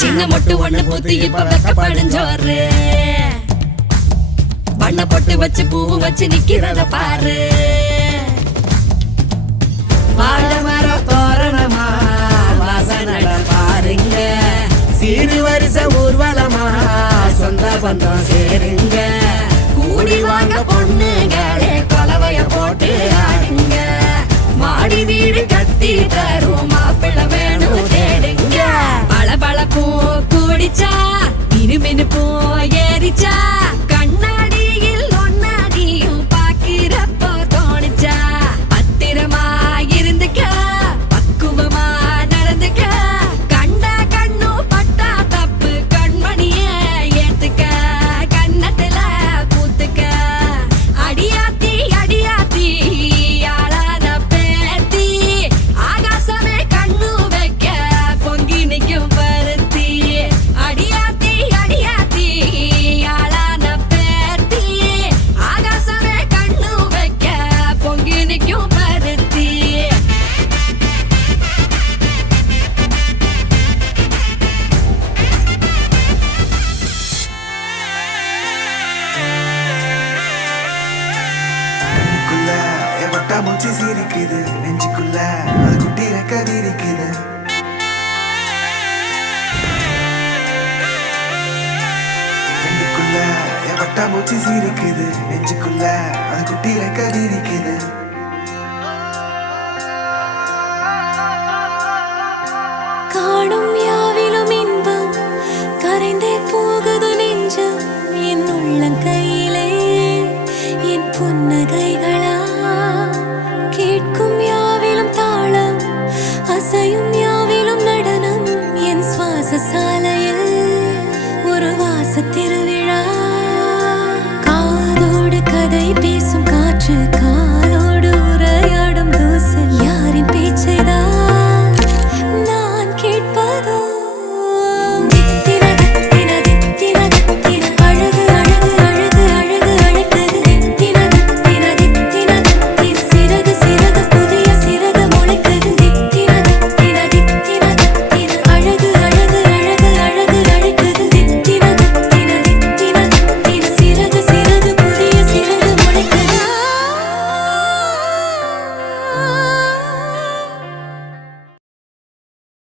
சின்ன மொட்டு ஒண்ணு பூத்து இப்ப வெக்கப்படிஞ்சோரு வண்ண பொட்டு வச்சு பூவு வச்சு நிக்கிறத பாரு. வாழை மரம் தோரணமா வாசனட பாருங்க, சீனி வரிச ஊர்வலமா சொந்த பந்தம் சேருங்க. கூடி வாங்க பொண்ணுங்களே கொலவைய போட்டு ஆடுங்க, மாடி வீடு கட்டி தரும் மாப்பிள்ளை வேணும் தேடுங்க. பளபளப்பும் கூடிச்சா மினுமினுப்பும் ஏறிச்சா, கண்ணாடியில் ஒன்னாடியும் பாக்கிறப்போ தோணுச்சா. பத்திரமா இருந்துக்க பக்குவமா நடந்துக்க, கண்டா கண்ணும் பட்டா தப்பு கண்மணிய ஏத்துக்க, கண்ணத்துல பூத்துக்க. அடியாத்தி அடியாத்தி ஆளான பேத்தி, ஆகாசமே கண்ணு வைக்க பொங்கி நிற்கும் பருத்தி. அடியாத்தி அடியாத்தி ஆளான பேத்தி, ஆகாசமே கண்ணு வைக்க பொங்கி நிற்கும் பருத்தி. பட்டாம்பூச்சி சிரிக்குது நெஞ்சுக்குள்ள, அது குட்டி ரெக்க விரிக்குது. கண்ணுக்குள்ள பட்டாம்பூச்சி சிரிக்குது நெஞ்சுக்குள்ள, அது குட்டி ரெக்க விரிக்குது. காணும் யாவிலும் இன்பம் கரைந்தே போகுது நெஞ்சம், என் உள்ளங்கையிலே என் புன்னகைகளா. கேட்கும் யாவிலும் தாளம், அசையும் யாவிலும் நடனம், என் சுவாச சாலையில் ஒரு வாசத்திரு